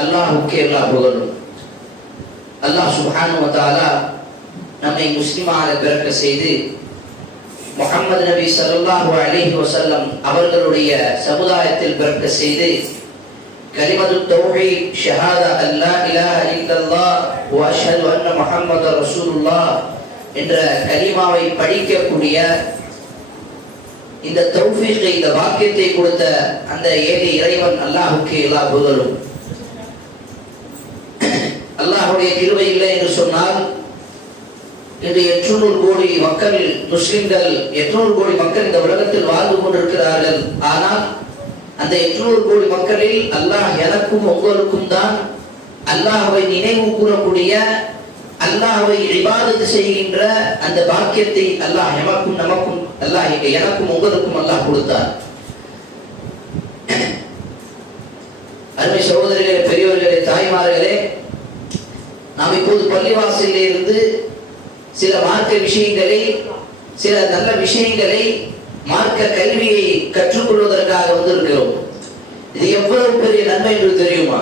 அல்லாஹ்வுக்கே எல்லா புகழும். அல்லாஹ் சுப்ஹானஹு வ தஆலா நம்மை முஸ்லிமாக பிறக்க செய்து முஹம்மது நபி ஸல்லல்லாஹு அலைஹி வஸல்லம் அவர்களுடைய சமுதாயத்தில் பிறக்க செய்து கலிமத்து தௌஹீத் ஷஹாதா அல்லா இலாஹ இல்லல்லாஹ் வ அஷ்ஹது அன்ன முஹம்மதர் ரசூலுல்லாஹ் என்ற கலிமாவை படிக்கக்கூடிய இந்த தௌஃபீகை, இந்த வாக்கியத்தை கொடுத்த அந்த ஏக இறைவன் அல்லாஹ்வுக்கு எல்லா புகழும். அல்லாஹ்வுடைய கிருபை இல்லை என்று சொன்னால் இன்று 800 கோடி மக்கள் முஸ்லிம்கள், 800 கோடி மக்கள் இந்த உலகத்தில் வாழ்ந்து கொண்டிருக்கிறார்கள். ஆனால் அந்த 800 கோடி மக்களில் அல்லாஹ் எனக்கும் உங்களுக்கும் தான் அல்லாஹ்வை நினைவு கூறக்கூடிய, அல்லாஹ்வை இபாதத் செய்கின்ற அந்த பாக்கியத்தை அல்லாஹ் எமக்கும் நமக்கும், அல்லாஹ் எனக்கும் உங்களுக்கும் அல்லாஹ் கொடுத்தார். அருமை சகோதரர்களே, பெரியவர்களே, தாய்மார்களே, நாம் இப்போது பள்ளிவாசலில் இருந்து சில மார்க்க விஷயங்களை, சில நல்ல விஷயங்களை, மார்க்க கல்வியை கற்றுக்கொள்வதற்காக வந்திருக்கிறோம். இது எவ்வளவு பெரிய நன்மை என்று தெரியுமா?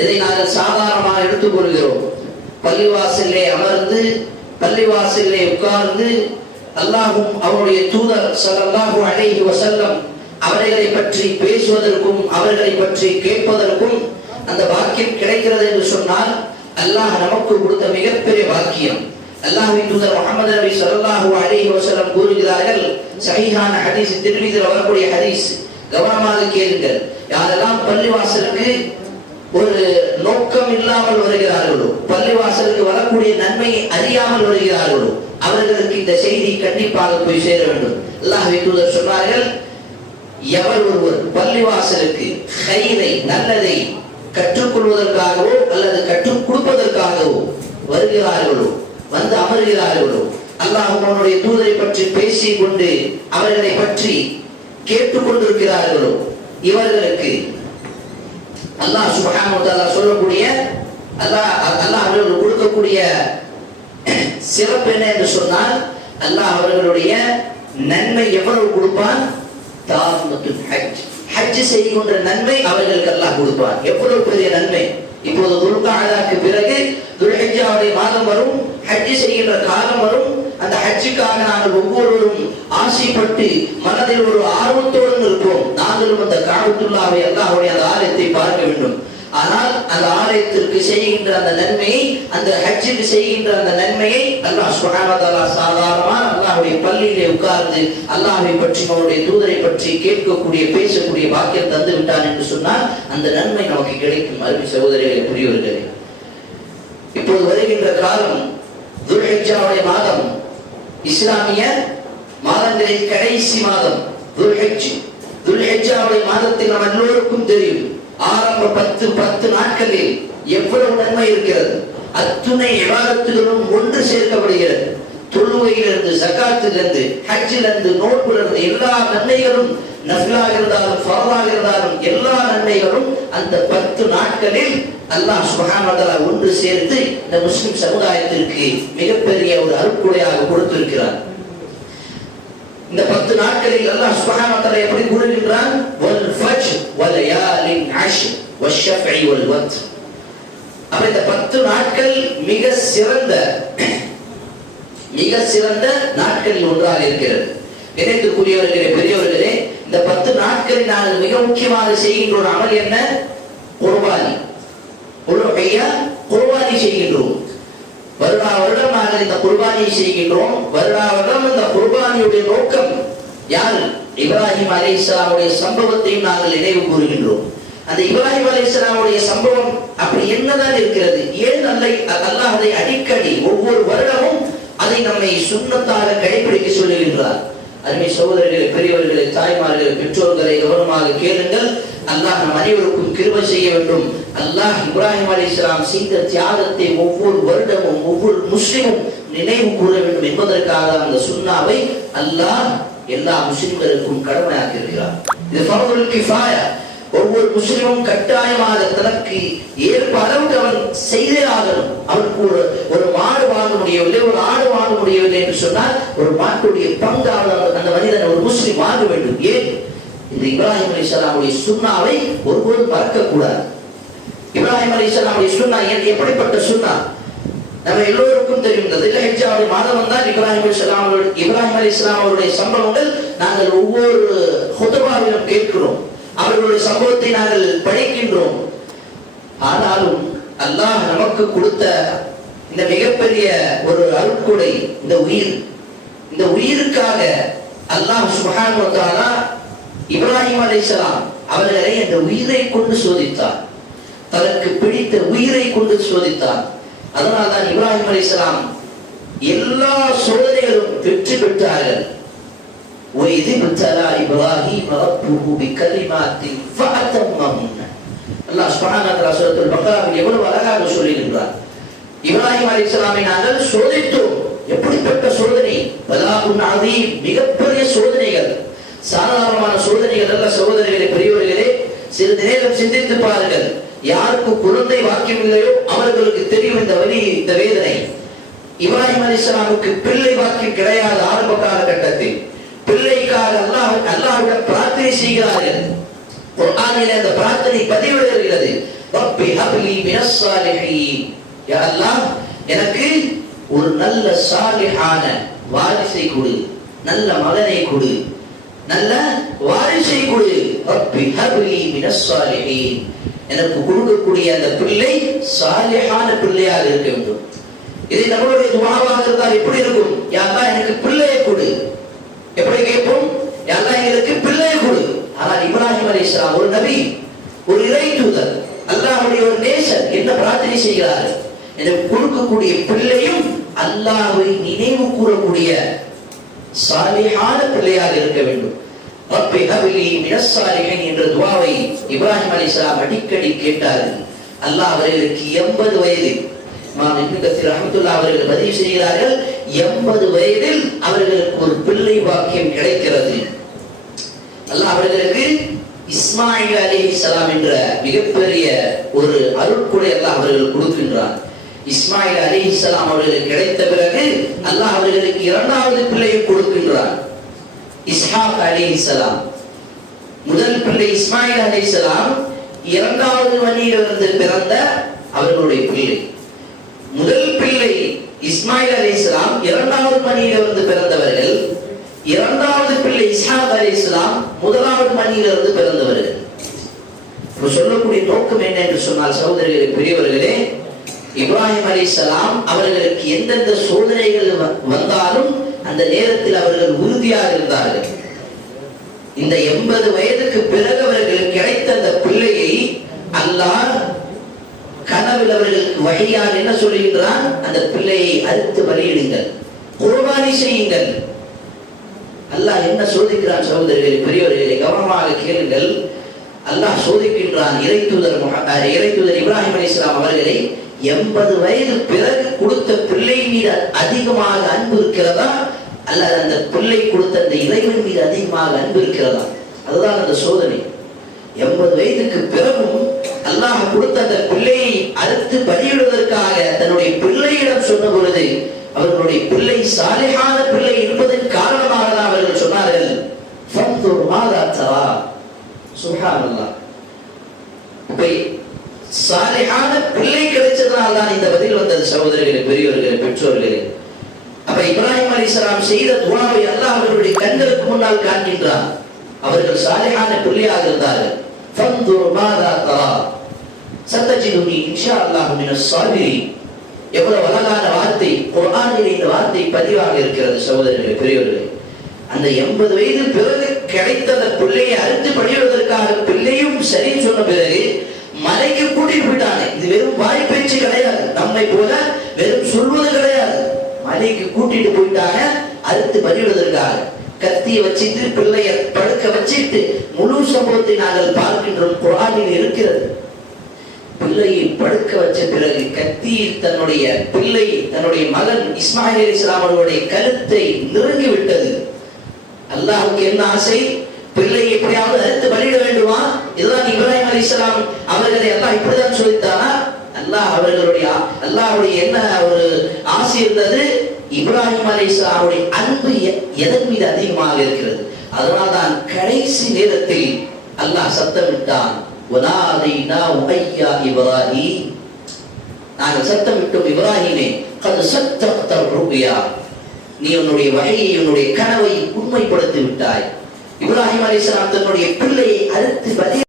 இதை நாங்கள் சாதாரணமாக எடுத்துக்கொள்கிறோம். பள்ளிவாசலிலே அமர்ந்து, பள்ளிவாசலிலே உட்கார்ந்து அல்லாஹ்வும் அவருடைய தூதர் ஸல்லல்லாஹு அலைஹி வஸல்லம் அவர்களை பற்றி பேசுவதற்கும் அவர்களை பற்றி கேட்பதற்கும் அந்த பாக்கியம் கிடைக்கிறது என்று சொன்னால் அல்லாஹ் நமக்கு கொடுத்த மிகப்பெரிய பாக்கியம். அல்லாஹ்வின் தூதர் முஹம்மது நபி ஸல்லல்லாஹு அலைஹி வஸல்லம் கூறுகிறார்கள், சஹீஹான ஹதீஸ், திர்மிதியில் வரக்கூடிய ஹதீஸ், கவனமாக கேளுங்கள். யாரெல்லாம் பள்ளிவாசலுக்கு ஒரு நோக்கம் இல்லாமல் வருகிறார்களோ, பள்ளிவாசலுக்கு வரக்கூடிய நன்மையை அறியாமல் வருகிறார்களோ, அவர்களுக்கு இந்த செய்தி கண்டிப்பாக போய் சேர வேண்டும். அல்லாஹ்வின் தூதர் சொன்னார்கள், எவர் ஒருவர் பள்ளிவாசலுக்கு கைரை, நல்லதை கற்றுக்கொள்வதற்காகவோ அல்லது கற்றுக் கொடுப்பதற்காகவோ வருகிறார்களோ, வந்து அமர்கிறார்களோ, அல்லாஹ் அவனுடைய தூதரை பற்றி பேசிக் கொண்டு அவர்களை பற்றி கேட்டுக் கொண்டிருக்கிறார்களோ, இவர்களுக்கு அல்லாஹ் சுப்ஹானஹு வ தஆலா சொல்லக்கூடிய, அல்லாஹ் அவர்களுக்கு கொடுக்கக்கூடிய சிறப்பு என்ன என்று சொன்னால், அல்லாஹ் அவர்களுடைய நன்மை எவ்வளவு கொடுப்பான்? தாமத்துல் ஹஜ், ஹஜ் செய்கின்ற நன்மை அவர்களுக்கு அல்லாஹ் கொடுப்பான். எவ்வளவு பெரிய நன்மை! இப்போது துல்காஅதாக்கு பிறகு துல்ஹிஜ்ஜாவுடைய மாதம் வரும், ஹஜ் செய்கின்ற காலம் வரும். அந்த ஹஜ்ஜுக்காக நாங்கள் ஒவ்வொருவரும் ஆசைப்பட்டு மனதில் ஒரு ஆர்வத்தோடு இருப்போம். நாங்களும் அந்த காபத்துல்லாஹ்வை, அல்லாஹ்வுடைய அந்த ஆலயத்தை பார்க்க வேண்டும். ஆனால் அந்த ஆலயத்திற்கு செய்கின்ற அந்த நன்மையை, அந்த ஹஜ்ஜுக்கு செய்கின்ற அந்த நன்மையை அல்லாஹ் சுப்ஹானஹு வ தஆலா சாதாரணமாக அல்லாஹ்வுடைய பள்ளியிலே உட்கார்ந்து அல்லாஹ்வை பற்றி, அவருடைய தூதரை பற்றி கேட்கக்கூடிய, பேசக்கூடிய பாக்கியம் தந்து விட்டான் என்று சொன்னால் அந்த நன்மை நமக்கு கிடைக்கும். அருமை சகோதரிகளே, புரியவர்களே, இப்போது வருகின்ற காலம் துல்ஹிஜ்ஜாவுடைய மாதம், இஸ்லாமிய மாதங்களில் கடைசி மாதம் துல்ஹிஜ். துல்ஹிஜ்ஜாவுடைய மாதத்தில் நம்ம எல்லோருக்கும் தெரியும், ஆரம்ப 10 நாட்களில் எவ்வளவு நன்மை இருக்கிறது. அத்துணை இபாதத்துகளும் ஒன்று சேர்க்கப்படுகிறது. தொழுகையிலிருந்து, ஜகாத்திலிருந்து, ஹஜ்ஜிலிருந்து, நோன்பிலிருந்து எல்லா நன்மைகளும், நஃபிலாக இருந்தாலும் ஃபர்லாக இருந்தாலும் எல்லா நன்மைகளும் அந்த 10 நாட்களில் அல்லாஹ் சுப்ஹானஹு வ தஆலா ஒன்று சேர்த்து இந்த முஸ்லிம் சமுதாயத்திற்கு மிகப்பெரிய ஒரு அருட்கொடையாக கொடுத்திருக்கிறார். இந்த 10 நாட்களில் அல்லாஹ் சுப்ஹானஹு வ தஆலா எப்படி கூறுகின்றான்? வல் ஃபஜ்ர் வலயாலின் அஷ்ர் வஷ்ஷஃபஇ வல் வத்ர். அப்ப இந்த 10 நாட்கள் மிக சிறந்த நாட்களில் ஒன்றாக இருக்கிறது. நினைத்துக்குரியவர்களே, பெரியவர்களே, இந்த 10 நாட்களில் நாங்கள் மிக முக்கியமாக செய்கின்ற ஒரு அமல் என்ன? குர்பானி. குர்பானி செய்கின்றோம். வருடா வருடம் நாங்கள் இந்த குர்பானியை செய்கின்றோம். வருடா வருடம் இந்த குர்பானியுடைய நோக்கம் யார்? இப்ராஹிம் அலைஹிஸ்ஸலாமுடைய சம்பவத்தையும் நாங்கள் நினைவு கூறுகின்றோம். அந்த இப்ராஹிம் அலைஹிஸ்ஸலாமுடைய சம்பவம் அப்படி என்னதான் இருக்கிறது? ஏன் அல்லாஹ் அதை அடிக்கடி ஒவ்வொரு வருடமும் அதை நம்மை சுன்னத்தாக கடைபிடிக்க சொல்லுகின்றார்? அருமை சகோதரர்களே, பெரியவர்களே, தாய்மார்களே, பெற்றோர்களை கவனமாக கேளுங்கள். அல்லாஹ் நம் அனைவருக்கும் கிருபை செய்ய வேண்டும். அல்லாஹ் இப்ராஹிம் அலைஹிஸ்ஸலாம் செய்த தியாகத்தை ஒவ்வொரு வருடமும் ஒவ்வொரு முஸ்லிமும் நினைவு கூற வேண்டும் என்பதற்காக அந்த சுன்னாவை அல்லாஹ் எல்லா முஸ்லிம்களுக்கும் கடமையாக்கி இருக்கிறார். இது ஃபர்துல் கிஃபாயா. ஒவ்வொரு முஸ்லிமும் கட்டாயமாக தனக்கு ஏற்ப அளவுக்கு அவன் செய்தே ஆகணும். அவனுக்கு ஒரு மாடு வாங்க முடியவில்லை, ஒரு ஆடு வாங்க முடியவில்லை என்று சொன்னால் ஒரு மாட்டுடைய பங்காவது அந்த மனிதன், ஒரு முஸ்லிம் வாங்க வேண்டும். ஏன்? இந்த இப்ராஹிம் அலைஹிஸ்ஸலாமுடைய சுன்னாவை ஒருபோதும் மறக்க கூடாது. இப்ராஹிம் அலைஹிஸ்ஸலாமுடைய சுன்னா எப்படிப்பட்ட சுன்னா? நம்ம எல்லோருக்கும் தெரியும். தில்ஹிஜ்ஜாவுடைய மாதம் தான் இப்ராஹிம் அலைஹிஸ்ஸலாம் அவருடைய சம்பவங்கள் நாங்கள் ஒவ்வொரு ஹுத்பாவிலும் கேட்கிறோம். அவர்களுடைய சம்பவத்தை நாங்கள் படிக்கின்றோம். ஆனாலும் அல்லாஹ் நமக்கு கொடுத்த இந்த மிகப்பெரிய ஒரு அருட்கொடை இந்த உயிர், இந்த உயிருக்காக அல்லாஹ் சுப்ஹானஹு வ தஆலா இப்ராஹிம் அலைஹிஸ்ஸலாம் அவர்களை அந்த உயிரை கொண்டு சோதித்தார். தனக்கு பிடித்த உயிரை கொண்டு சோதித்தார். அதனால் தான் இப்ராஹிம் அலைஹிஸ்ஸலாம் எல்லா சோதனைகளும் வெற்றி பெற்றார்கள். وَإِذِ ابْتَلَى إِبْرَاهِيمَ رَبُّهُ بِكَلِمَاتٍ فَأَتَمَّهُنَّ. அல்லாஹ் சுப்ஹானஹு வ தஆலா சூரத்துல் பக்ராவில் எவ்வளவு அழகாக சொல்லியிருக்கிறார். இப்ராஹிம் அலைஹிஸ்ஸலாமை நாங்கள் சோதித்தோம். எப்படிப்பட்ட சோதனை! பலாகுன் அதீம், மிகப்பெரிய சோதனைகள், சாதாரணமான சோதனைகள் அல்ல. சகோதரர்களே, பெரியவர்களே, சிறிது நேரம் சிந்தித்து பாருங்கள். யாருக்கு குழந்தை வாக்கியம் இல்லையோ அவர்களுக்கு தெரியும் இந்த வலி, இந்த வேதனை. இப்ராஹிம் அலைஹிஸ்ஸலாமுக்கு பிள்ளை வாக்கியம் கிடையாது. ஆரம்ப காலகட்டத்தில் பிள்ளைக்காக அல்லாஹ்விடம் பிரார்த்தனை செய்கிறார்கள். குர்ஆனிலே அந்த பிரார்த்தனை பதிவிடுகிறது. ரப்பி ஹப்லி மினஸ் ஸாலிஹீன். யா அல்லாஹ், எனக்கு ஒரு நல்ல சாலிஹான வாரிசை கொடு, நல்ல மகனை கொடு, நல்ல வாரிசை கொடு. ரப்பி ஹப்லி மினஸ் ஸாலிஹீன். எனக்கு கொடுக்கக்கூடிய அந்த பிள்ளை சாலிஹான பிள்ளையாக இருக்க வேண்டும். இது நம்மளுடைய துஆவாக இருந்தால் எப்படி இருக்கும்? யா அல்லாஹ், எனக்கு பிள்ளையை கொடு. எப்படி கேட்போம்? யா அல்லாஹ், எனக்கு பிள்ளையை கொடு. ஆனால் இப்ராஹிம் அலைஹிஸ்ஸலாம் ஒரு நபி, ஒரு இறை தூதர், அல்லாஹ்வுடைய ஒரு நேசர், என்ன பிரார்த்தனை செய்கிறார்? எனக்கு கொடுக்கக்கூடிய பிள்ளையும் அல்லாஹ்வை நினைவு கூறக்கூடிய சாலிஹான பிள்ளையாக இருக்க வேண்டும். ரப்பி ஹப்லி மினஸ் ஸாலிஹீன் என்ற துஆவை இப்ராஹிம் அலைஹிஸ்ஸலாம் அடிக்கடி கேட்டார்கள். அல்லாஹ் அவர்களுக்கு 80 வயதில், இமாம் இப்னு கஸீர் ரஹ்மத்துல்லாஹி அவர்கள் பதிவு செய்கிறார்கள், 80 வயதில் அவர்களுக்கு ஒரு பிள்ளை பாக்கியம் கிடைக்கிறது. அல்லாஹ் அவர்களுக்கு இஸ்மாயில் அலைஹிஸ்ஸலாம் என்ற மிகப்பெரிய ஒரு அருட்கொடை அல்லாஹ் அவர்களுக்கு கொடுக்கின்றார். இஸ்மாயில் அலைஹிஸ்ஸலாம் அவர்களுக்கு கிடைத்த பிறகு அல்லாஹ் அவர்களுக்கு இரண்டாவது பிள்ளையை கொடுக்கின்றார், இஸ்ஹாக் அலைஹிஸ்ஸலாம். முதல் பிள்ளை இஸ்மாயில் அலைஹிஸ்ஸலாம் இரண்டாவது மணியிலிருந்து பிறந்த அவர்களுடைய பிள்ளை. முதல் பிள்ளை இஸ்மாயில் அலைஹிஸ்ஸலாம், இரண்டாவது மணியிலிருந்து பிறந்தவர்கள். இரண்டாவது பிள்ளை இஸ்ஹாக் அலைஹிஸ்ஸலாம், முதலாவது மணியிலிருந்து பிறந்தவர்கள். சொல்லக்கூடிய நோக்கம் என்ன என்று சொன்னால், சகோதரர்களே, பெரியவர்களே, இப்ராஹிம் அலைஹிஸ்ஸலாம் அவர்களுக்கு எந்தெந்த சோதனைகள் வந்தாலும் அந்த நேரத்தில் அவர்கள் உறுதியாக இருந்தார்கள். இந்த 80 வயதுக்கு பிறகு அவர்களுக்கு கிடைத்த அந்த பிள்ளையை அல்லாஹ் கனவில் அவர்களுக்கு வழியாக என்ன சொல்லுகின்றான்? அந்த பிள்ளையை அறுத்து பலியிடுங்கள், குர்பானி செய்யுங்கள். அல்லாஹ் என்ன சோதிக்கிறான்? சகோதரர்களே, பெரியவர்களே, கவனமாக கேளுங்கள். அல்லாஹ் சோதிக்கின்றான் இறைத்தூதர் இப்ராஹிம் அலைஹிஸ்ஸலாம் அவர்களை 80 வயது பிறகு கொடுத்த பிள்ளை மீது அதிகமாக அன்பு இருக்கிறதா, அல்லது அந்த பிள்ளை கொடுத்த அந்த இறைவன் மீது அதிகமாக அன்பு இருக்கிறதா? அதுதான் அந்த சோதனை. 80 வயதுக்கு பிறகும் அல்லாஹ் கொடுத்த அந்த பிள்ளையை அறுத்து பலியிடுவதற்காக தன்னுடைய பிள்ளையிடம் சொன்ன பொழுது அவர்களுடைய பிள்ளை சாலிஹான பிள்ளை என்பதன் காரணமாக தான் அவர்கள் சொன்னார்கள், ஃபன்துர் மாதா தரா. சுப்ஹானல்லாஹ். சாலிஹான பிள்ளை கிடைச்சதனால தான் இந்த பதில் வந்தது. சகோதரர்களே, பெரியவர்களே, பெற்றோர்களே, அப்ப இப்ராஹிம் அலைஹிஸ்ஸலாம் செய்த துஆவை அல்லாஹ் அவர்களுடைய கண்களுக்கு முன்னால் காண்கின்றார். அவர்கள் சாலிஹான பிள்ளையாக இருந்தார்கள். ஃபன்துர் மாதா தரா சத்தஜிதுனி இன்ஷா அல்லாஹ் மினஸ் ஸாபிரீன். எவ்வளவு அழகான வார்த்தை! குர்ஆனில் இந்த வார்த்தை பதிவாக இருக்கிறது. சகோதரர்களே, பெரியவர்களே, அந்த 80 வயது பிறகு கிடைத்த அந்த பிள்ளையை அறுத்து பலியிடுவதற்காக பிள்ளையும் சரி சொன்ன பிறகு மலைக்கு கூட்டிட்டு போயிட்டாங்க. இது வெறும் வாய் பேச்சு கிடையாது, நம்மை போல வெறும் சொல்வது கிடையாது. மலைக்கு கூட்டிட்டு போயிட்டாங்க அறுத்து பலியிடுவதற்காக. கத்தியை வச்சிட்டு பிள்ளைய படுக்க வச்சிட்டு முழு சம்பவத்தை நாங்கள் பார்க்கின்றோம். குர்ஆனில் இருக்கிறது. பிள்ளையை படுக்க வச்ச பிறகு கத்தியில் தன்னுடைய மகன் இஸ்மாயில் அலைஹிஸ்ஸலாம் அவர்களுடைய கழுத்தை நெருங்கி விட்டது. அல்லாஹ்வுக்கு என்ன ஆசை? பிள்ளை எப்படியாவது அறுத்து பலியிட வேண்டுமா? இதுதான் இப்ராஹிம் அலைஹிஸ்ஸலாம் அவர்களை அல்லாஹ் இப்படிதான் சொல்லித்தானா? அல்லாஹ்வுடைய என்ன ஒரு ஆசை இருந்தது? இப்ராஹிம் அலைஹிஸ்ஸலாமுடைய அன்பு எதன் மீது அதிகமாக இருக்கிறது. அதனால்தான் கடைசி நேரத்தில் அல்லாஹ் சத்தமிட்டான், வநாதைனாஹு ஐயா இப்ராஹீம், நாங்கள் சத்தமிட்டோம் இப்ராஹீமே, கத் சத்தக்த ருயா, நீ உன்னுடைய வகையை உன்னுடைய கனவை உண்மைப்படுத்தி விட்டாய். இப்ராஹிம் அலைஹிஸ்ஸலாம் தன்னுடைய பிள்ளையை அறுத்து பலி,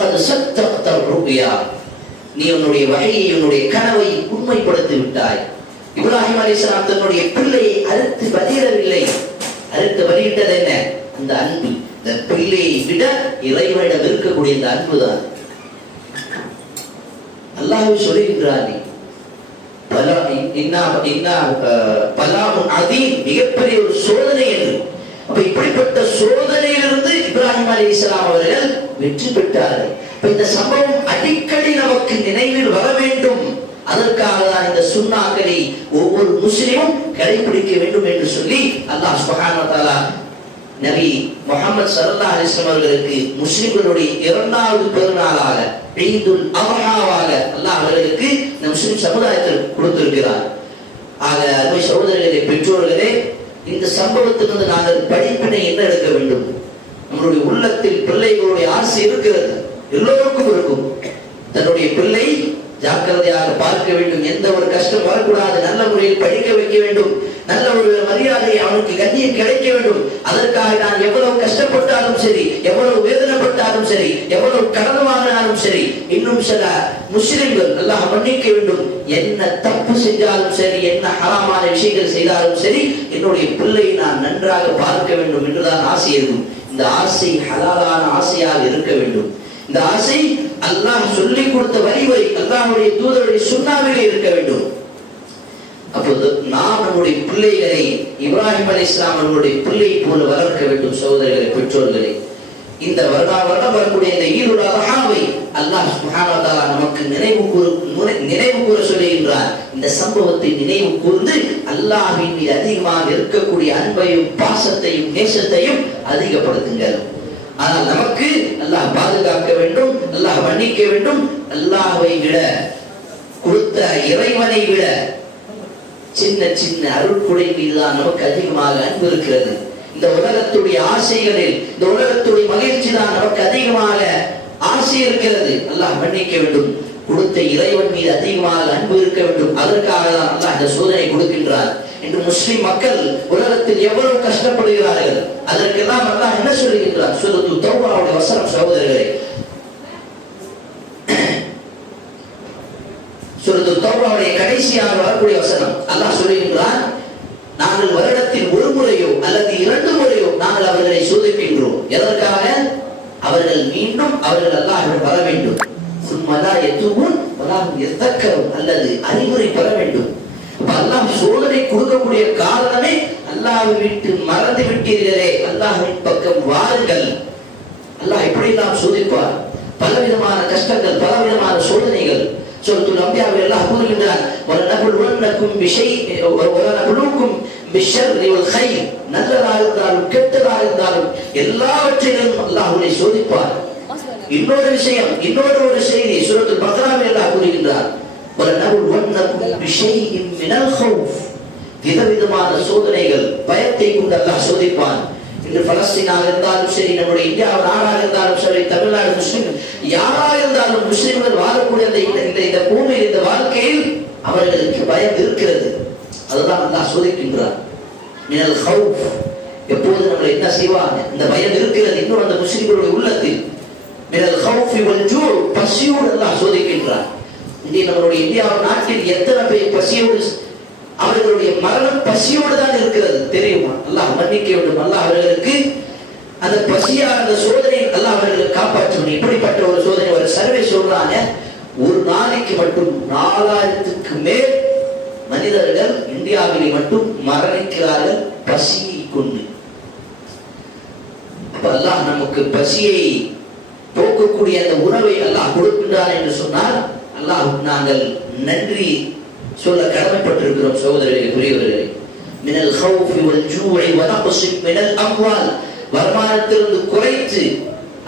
கத் சத்தக்த ருயா, நீ உன்னுடைய வகையை உன்னுடைய கனவை உண்மைப்படுத்தி விட்டாய். இப்ராஹிம் அலைஹிஸ்ஸலாம் தன்னுடைய பிள்ளையை அறுத்து பலியிடவில்லை. அறுத்து பலியிட்டது என்ன? அந்த அன்பு. இந்த பிள்ளையை விட இறைவனிடம் இருக்கக்கூடிய இந்த அன்பு தான். அல்லாஹ் சொல்லுகின்றார், மிகப்பெரிய ஒரு சோதனை என்று. அப்ப இப்படிப்பட்ட சோதனையிலிருந்து இப்ராஹிம் அலைஹிஸ்ஸலாம் அவர்கள் வெற்றி பெற்றார்கள். இந்த சம்பவம் அடிக்கடி நமக்கு நினைவில் வர வேண்டும். அதற்காக தான் இந்த சுன்னாக்களை ஒவ்வொரு முஸ்லிமும் கடைபிடிக்க வேண்டும் என்று சொல்லி அல்லாஹ் சுப்ஹானஹு வ தஆலா நபி முஹம்மது ஸல்லல்லாஹு அலைஹி வஸல்லம் அவர்களுக்கு முஸ்லிம்களுடைய இரண்டாவது பெருநாளாக ஈதுல் அத்ஹாவாக அல்லாஹ் அவர்களுக்கு இந்த முஸ்லிம் சமுதாயத்திற்கு கொடுத்திருக்கிறார். ஆக அருமை சகோதரர்களே, பெற்றோர்களே, இந்த சம்பவத்திலிருந்து நாங்கள் படிப்பினை என்ன எடுக்க வேண்டும்? நம்மளுடைய உள்ளத்தில் பிள்ளைகளுடைய ஆசை இருக்கிறது, எல்லோருக்கும் இருக்கும். தன்னுடைய பிள்ளை ஜாக்கிரதையாக பார்க்க வேண்டும், எந்த ஒரு கஷ்டம் வரக்கூடாது, நல்ல முறையில் படிக்க வைக்க வேண்டும், நல்ல ஒரு மரியாதை, அவனுக்கு கண்ணியம் கிடைக்க வேண்டும். அதற்காக நான் எவ்வளவு கஷ்டப்பட்டாலும் சரி, எவ்வளவு வேதனைப்பட்டாலும் சரி, எவ்வளவு கடன் வாங்கினாலும் சரி, இன்னும் சில முஸ்லிம்கள் அல்லாஹ் மன்னிக்க வேண்டும், என்ன தப்பு செஞ்சாலும் சரி, என்ன ஹராமான விஷயங்கள் செய்தாலும் சரி, என்னுடைய பிள்ளையை நான் நன்றாக பார்க்க வேண்டும் என்றுதான் ஆசை இருக்கும். இந்த ஆசை ஹலாலான ஆசையாக இருக்க வேண்டும். இந்த ஆசை அல்லாஹ் சொல்லிக் கொடுத்த வழிமுறை, அல்லாஹ்வுடைய தூதருடைய சுன்னாவிலே இருக்க வேண்டும். அப்போது நாம் நம்முடைய பிள்ளைகளை இப்ராஹிம் அலைஹிஸ்ஸலாம் அவர்களுடைய பிள்ளை போல வளர்க்க வேண்டும். சகோதரர்களே, பெற்றோர்களே, இந்த வருடம் வரக்கூடிய இந்த ஈதுல் அத்ஹாவை அல்லாஹ் சுப்ஹானஹு வ தஆலா நமக்கு நினைவு கூற சொல்லுகின்றார். இந்த சம்பவத்தை நினைவு கூர்ந்து அல்லாஹ்வின் மீது அதிகமாக இருக்கக்கூடிய அன்பையும் பாசத்தையும் நேசத்தையும் அதிகப்படுத்துங்கள். ஆனால் நமக்கு அல்லாஹ் பாதுகாக்க வேண்டும், அல்லாஹ் மன்னிக்க வேண்டும். அல்லாஹ்வை விட, கொடுத்த இறைவனை விட சின்ன சின்ன அருட்குடை மீதுதான் நமக்கு அதிகமாக அன்பு இருக்கிறது. இந்த உலகத்துடைய ஆசைகளில், இந்த உலகத்துடைய மகிழ்ச்சி தான் நமக்கு அதிகமாக ஆசை இருக்கிறது. அல்லாஹ் மன்னிக்க வேண்டும். கொடுத்த இறைவன் மீது அதிகமாக அன்பு இருக்க வேண்டும். அதற்காக தான் அல்லாஹ் இந்த சோதனை கொடுக்கின்றார். இன்று முஸ்லிம் மக்கள் உலகத்தில் எவ்வளவு கஷ்டப்படுகிறார்கள். அதற்கெல்லாம் அல்லாஹ் என்ன சொல்லுகின்றார்? சூரத்து தௌபாவுடைய வசனம் சகோதரர்களே, சூரத்து தௌபாவுடைய கடைசியாக வரக்கூடிய வசனம் அல்லாஹ் சொல்லுகின்றார், நாங்கள் வருடத்தில் ஒரு முறையோ அல்லது 2 முறையோ நாங்கள் அவர்களை சோதிக்கின்றோம். எதற்காக? அவர்கள் மீண்டும் அவர்கள் அல்லாஹ்விடம் வர வேண்டும். சும்மலா யதூபூன் வலஹும் யதக்கரும், அல்லது அறிவுரை பெற வேண்டும். அல்லாஹ் சோதனை கொடுக்கக்கூடிய காரணமே அல்லாஹ்வை விட்டு மறந்து விட்டீர்களே, அல்லாஹ்வின் பக்கம் வாருங்கள். அல்லாஹ் எப்படியெல்லாம் சோதிப்பார்? பலவிதமான கஷ்டங்கள், பலவிதமான சோதனைகள். சூரத்துல் அன்பியாவில் அல்லாஹ் கூறுகின்றார், வலனபுலுவன்னகும் வலனபுலுக்கும் பிஷ்ஷர்ரி வல் கைர், நல்லதாக இருந்தாலும் கெட்டதாக இருந்தாலும் எல்லாவற்றிலும் அல்லாஹ் உன்னை சோதிப்பார். இன்னொரு விஷயம், இன்னொரு ஒரு செய்தி சூரத்துல் பக்ராவில் அல்லாஹ் கூறுகின்றார், வலனபுலுவன்னகும் பிஷைஇன் மினல் கௌஃப், விதவிதமான சோதனைகள், பயத்தை கொண்டு அல்லாஹ் சோதிப்பான். இன்று பலஸ்தீனாக இருந்தாலும் சரி, நம்முடைய இந்தியா நாடாக இருந்தாலும் சரி, தமிழ்நாடு முஸ்லிம் யாராக இருந்தாலும், முஸ்லிம்கள் வாழக்கூடிய இந்த பூமியில், இந்த வாழ்க்கையில் அவர்களுக்கு பயம் இருக்கிறது. அதுதான் அல்லாஹ் சோதிக்கின்றார். மினல் கௌஃப், எப்போது நம்மளை என்ன செய்வாங்க, இந்த பயம் இருக்கிறது இன்னும் அந்த முஸ்லிம்களுடைய உள்ளத்தில். மினல் கௌஃபி வல் ஜூ, பசியோடு அல்லாஹ் சோதிக்கின்றார். இங்கே நம்மளுடைய இந்தியா நாட்டில் எத்தனை பேர் பசியோடு, அவர்களுடைய மரணம் பசியோடு தான் இருக்கிறது, தெரியுமா? அல்லாஹ் மன்னிக்க வேண்டும். அல்லாஹ் அவர்களுக்கு அந்த பசியான அந்த சோதனை அல்லாஹ் அவர்களுக்கு காப்பாற்றணும். இப்படிப்பட்ட ஒரு சோதனை, ஒரு சர்வே சொல்றாங்க, ஒரு நாளைக்கு மட்டும் 4000க்கு மேல் மனிதர்கள் இந்தியாவிலே மட்டும் மரணிக்கிறார்கள் பசியை கொண்டு. அல்லாஹ் நமக்கு பசியை போக்கக்கூடிய அந்த உணவை அல்லாஹ் கொடுக்கின்றார் என்று சொன்னால் அல்லாஹ் நாங்கள் நன்றி சொல்ல கடமைப்பட்டிருக்கிறோம். சகோதரர்களே, புரியவர்களே, மினல் கௌஃபி வல் ஜூஇ வ நக்ஸின் மினல் அம்வால், வருமானத்திலிருந்து குறைத்து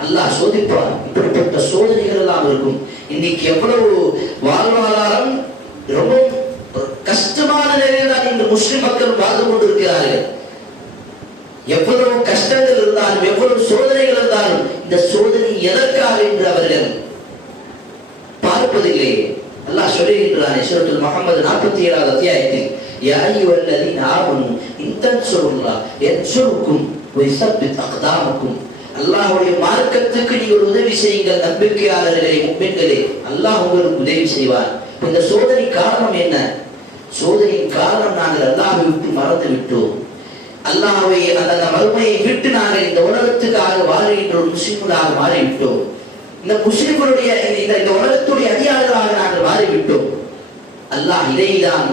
அல்லாஹ் சோதிப்பான். இப்படிப்பட்ட சோதனைகள் எல்லாம் இருக்கும். இன்னைக்கு எவ்வளவு வாழ்வாதாரம் ரொம்ப கஷ்டமான நிலையில் தான் இந்த முஸ்லிம் மக்கள் வாழ்ந்து கொண்டிருக்கிறார்கள். எவ்வளவு கஷ்டங்கள் இருந்தாலும் எவ்வளவு சோதனைகள் இருந்தாலும் இந்த சோதனை எதற்காக என்று அவர்கள் பார்ப்பதில்லை. அல்லாஹ் சொல்லுகின்றான் சூரத்துல் முஹம்மது 47வது அத்தியாயத்தில், யா அய்யுஹல்லதீன ஆமனூ இன் தன்சுருல்லாஹ் யன்சுருக்கும் வ யுஸப்பித் அக்தாமக்கும். அல்லாஹ்வுடைய மார்க்கத்துக்கு நீங்கள் உதவி செய்யுங்கள் நம்பிக்கையாளர்களே, முஃமின்களே, அல்லாஹ் உங்களுக்கு உதவி செய்வார். இந்த சோதனை காரணம் என்ன? சோதனையின் காரணம் நாங்கள் அல்லாஹ்வை விட்டு மறந்து விட்டோம். அல்லாஹ்வை அந்த மறுமையை விட்டு நாங்கள் இந்த உலகத்துக்காக வாழ்கின்ற ஒரு முஸ்லிம்களாக மாறிவிட்டோம். இந்த முஸ்லிம்களுடைய இந்த உலகத்துடைய அடியார்களாக நாங்கள் மாறிவிட்டோம். அல்லாஹ் இதைதான்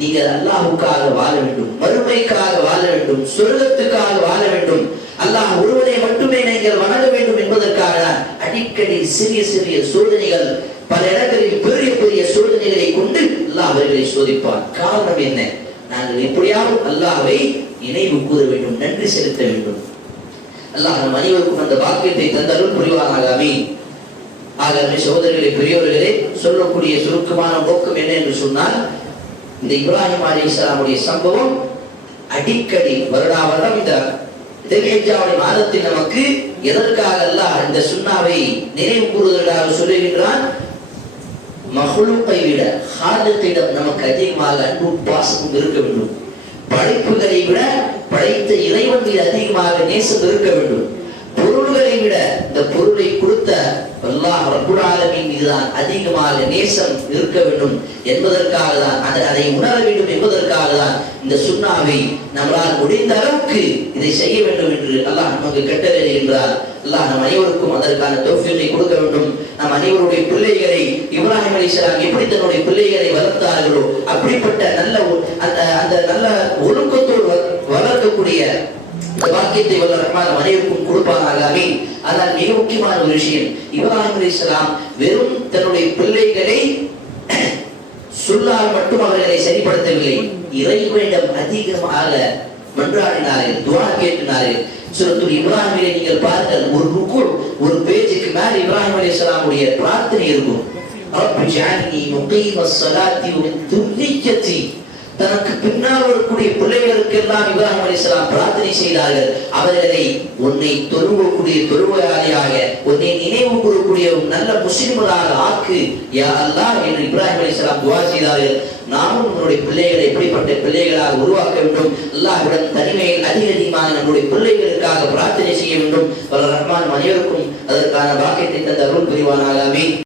நீங்கள் அல்லாஹ்வுக்காக வாழ வேண்டும், மறுமைக்காக வாழ வேண்டும், சொர்க்கத்துக்காக வாழ வேண்டும், அல்லாஹ் ஒருவனை மட்டுமே நீங்கள் வணங்க வேண்டும் என்பதற்காக அடிக்கடி சிறிய சிறிய சோதனைகள், பல இடங்களில் பெரிய பெரிய சோதனைகளை கொண்டு அல்லாஹ் அவர்களை சோதிப்பான். காரணம் என்ன? நாங்கள் எப்படியாவது அல்லாஹ்வை நினைவு கூற வேண்டும், நன்றி செலுத்த வேண்டும். அல்லாஹ் நம் அனைவருக்கும் அந்த பாக்கியத்தை தந்தருள் புரிவானாக. ஆமீன். ஆகவே சகோதரர்களே, பெரியவர்களே, சொல்லக்கூடிய சுருக்கமான நோக்கம் என்ன என்று சொன்னால், இந்த இப்ராஹிம் அலைஹிஸ்ஸலாமுடைய சம்பவம் அடிக்கடி வருடா வருடம் இந்த துல்ஹிஜ்ஜாவுடைய மாதத்தில் நமக்கு எதற்காக அல்லாஹ் இந்த சுன்னாவை நினைவு கூறுவதற்காக சொல்லுகின்றான்? மஹ்லூக்கை விட ஹாலிகிடம் நமக்கு அதிகமாக அன்பு பாசமும் இருக்க வேண்டும். படைப்புகளை விட படைத்த இறைவன் மீது அதிகமாக நேசம் இருக்க வேண்டும். பொருள்களை விட இந்த பொருளை கொடுத்த அல்லாஹ் ரப்புல் ஆலமீன் மீதுதான் அதிகமாக நேசம் இருக்க வேண்டும் என்பதற்காக தான், அதை உணர வேண்டும் என்பதற்காக தான் இந்த சுன்னாவை நம்மளால் முடிந்த அளவுக்கு இதை செய்ய வேண்டும் என்று அல்லாஹ் நமக்கு கட்டளையிடுகின்றார். அல்லாஹ் நம் அனைவருக்கும் அதற்கான தௌஃபீகை கொடுக்க வேண்டும். நம் அனைவருடைய பிள்ளைகளை இப்ராஹிம் அலைஹிஸ்ஸலாம் எப்படி தன்னுடைய பிள்ளைகளை வளர்த்தார்களோ அப்படிப்பட்ட நல்ல அந்த நல்ல ஒழுக்கத்தோடு வளர்க்கக்கூடிய வாக்கியத்தை வல்ல ரஹ்மான் அனைவருக்கும் கொடுப்பானாக. ஆமீன். ஆனால் மிக முக்கியமான ஒரு விஷயம், இப்ராஹிம் அலைஹிஸ்ஸலாம் வெறும் தன்னுடைய பிள்ளைகளை சொல்லால் மட்டும் அவர்களை சரிப்படுத்தவில்லை, இறைவனிடம் அதிகமாக மன்றாடினார்கள், துஆ கேட்டினார்கள். சூரத்துல் இப்ராஹிமிலே நீங்கள் பாருங்கள், ஒரு ருக்கு, ஒரு பேஜுக்கு மேல் இப்ராஹிம் அலைஹிஸ்ஸலாமுடைய பிரார்த்தனை இருக்கும். ரப்பி ஜஅல்னி முகீமஸ் ஸலாத்தி வ மின் துர்ரிய்யத்தி. தனக்கு பின்னால் வரக்கூடிய பிள்ளைகளுக்கு எல்லாம் இப்ராஹிம் அலைஹிஸ்ஸலாம் பிரார்த்தனை செய்தார்கள். அவர்களை உன்னை தொழுவக்கூடிய தொழுவையாளியாக, உன்னை நினைவு கூறக்கூடிய ஒரு நல்ல முஸ்லிம்களாக ஆக்கு யா அல்லாஹ் என்று இப்ராஹிம் அலைஹிஸ்ஸலாம் துஆ செய்தார்கள். நாமும் நம்முடைய பிள்ளைகளை எப்படிப்பட்ட பிள்ளைகளாக உருவாக்க வேண்டும்? அல்லாஹ்விடம் தனிமையில் அதிகமாக நம்முடைய பிள்ளைகளுக்காக பிரார்த்தனை செய்ய வேண்டும். வல்ல ரஹ்மான் அனைவருக்கும் அதற்கான பாக்கியத்தை தந்த அருள் புரிவானாக. ஆமீன்.